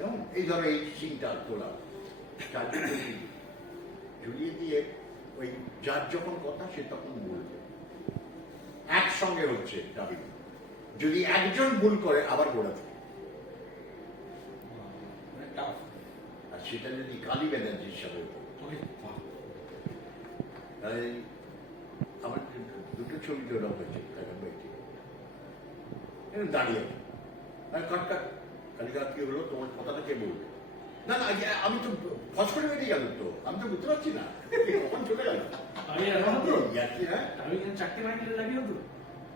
যেমন এই ধরো এই সিনটা তোলা ঝুলিয়ে দিয়ে ওই যার যখন কথা সে তখন বলবে একসঙ্গে হচ্ছে দাবি। যদি একজন ভুল করে আবার গোড়া থেকে। মানে আর সেটা যদি কালী ব্যানার্জির তাহলে আমার দুটো ছবি তোলা হয়েছে দাঁড়িয়ে আর কটকাট কালিকা কি হলো? তোমার কথাটা কে বলবে? না না আমি তো ফস করে বেরিয়ে গেল তো। আমি তো বুঝতে পারছি না। কখন চলে গেল? হ্যাঁ? চারটে মাইক লাগিয়ে হতো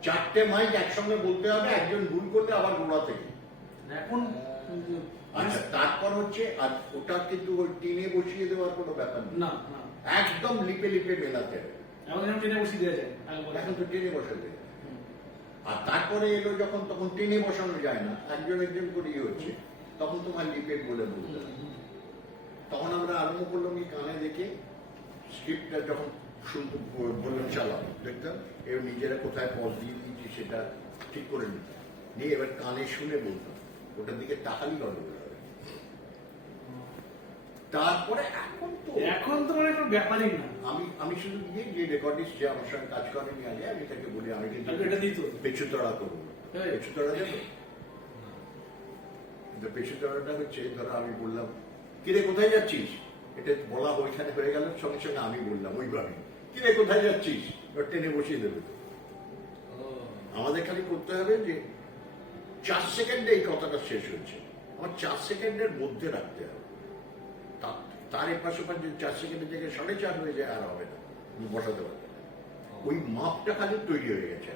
চারটে মাইক একসঙ্গে বলতে হবে একজন ভুল করলে আবার গোড়া থেকে। এখন আচ্ছা তারপর হচ্ছে আর ওটা কিন্তু ওই টিনে বসিয়ে দেওয়ার কোনো ব্যাপার না না। একদম লিপে লিপে মেলাতে হবে। এখন ট্রেনে বসিয়ে দেওয়া যায় এখন তো টেনে বসাতে। আর তারপরে এলো যখন, তখন টেনে বসানো যায় না। একজন একজন করে ইয়ে হচ্ছে। তখন তোমার লিপেট বলে বলতে তখন আমরা আরম্ভ করলাম কি কানে দেখে। স্ক্রিপ্টটা যখন শুনতে বলে বললাম, চালাও। দেখতাম এবার নিজেরা কোথায় পজ দিয়ে দিয়েছি সেটা ঠিক করে নিতাম নিয়ে এবার কানে শুনে বলতাম ওটার দিকে তাকালি হবে তারপরে এখন তো এখন তো মানে কোনো ব্যাপারই না। আমি আমি শুধু গিয়ে যে রেকর্ডিস্ট যে আমার সঙ্গে কাজ করেনি আগে আমি তাকে বলি আমি কিন্তু এটা দিত পেছুতড়া করব। পেছুতড়া দেবো কিন্তু পেছুতড়াটা হচ্ছে ধরো আমি বললাম কিরে কোথায় যাচ্ছিস? এটা বলা ওইখানে হয়ে গেল সঙ্গে সঙ্গে আমি বললাম ওইভাবে। কিরে কোথায় যাচ্ছিস? টেনে বসিয়ে দেবে তো। আমাদের খালি করতে হবে যে চার সেকেন্ডে এই কথাটা শেষ হচ্ছে। আমার চার সেকেন্ডের মধ্যে রাখতে হবে। তার এর পাশে পাশে চার সেকেন্ডের জায়গায় সাড়ে চার হয়ে যায় আর হবে না। বসাতে পারবে ওই মাপটা খালি তৈরি হয়ে গেছে।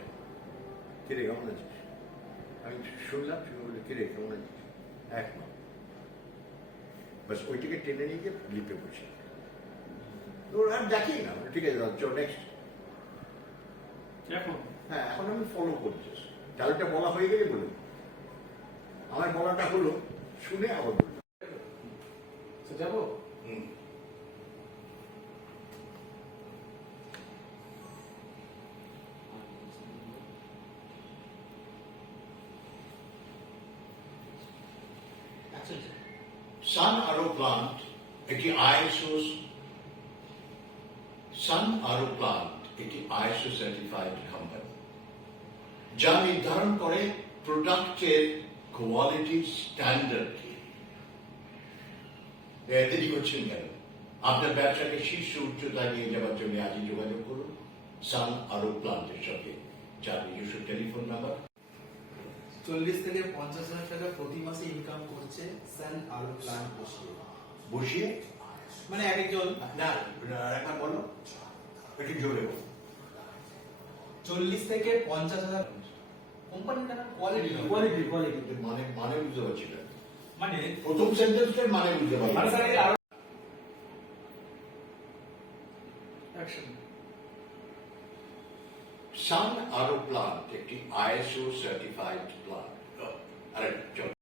কিরে কেমন আছিস? আমি শুনলাম শুনে বলি কিরে কেমন আছিস? এক মাপ। বাস ওইটাকে টেনে নিয়ে গিয়ে লিপে বসে। ওর আর দেখি না। ঠিক আছে চল নেক্সট এখন? হ্যাঁ এখন আমি ফলো করছি। তাহলে বলা হয়ে গেলে বলুন। আমার বলাটা হলো শুনে আবার বলুন। তো যাব? হুম। সান আরও প্লান্ট একটি আইএসও সান আরও প্লান্ট একটি আইএসও সার্টিফাইড কোম্পানি যা নির্ধারণ করে প্রোডাক্টের কোয়ালিটি স্ট্যান্ডার্ড দেরি করছেন কেন? আপনার ব্যবসাকে শীর্ষ উচ্চতায় নিয়ে যাওয়ার জন্য আজই যোগাযোগ করুন। সান আরও প্লান্টের সাথে যার নিজস্ব টেলিফোন নাম্বার। চল্লিশ থেকে পঞ্চাশ হাজার টাকা প্রতি মাসে ইনকাম করছে সান আলো প্ল্যান বসিয়ে। বসিয়ে? মানে এক একজন। না একবার বলো। একটু জোরে বলো। চল্লিশ থেকে পঞ্চাশ হাজার। কোম্পানির নাম কোয়ালিটি কোয়ালিটি কোয়ালিটি মানে মানে বুঝতে পারছি না। মানে প্রথম সেন্টেন্সটার মানে বুঝতে পারছি মানে না। স্যার এর আরও অ্যাকশন সান আরও প্লান্ট একটি আইএসও সার্টিফাইড প্লান্ট আরে চল।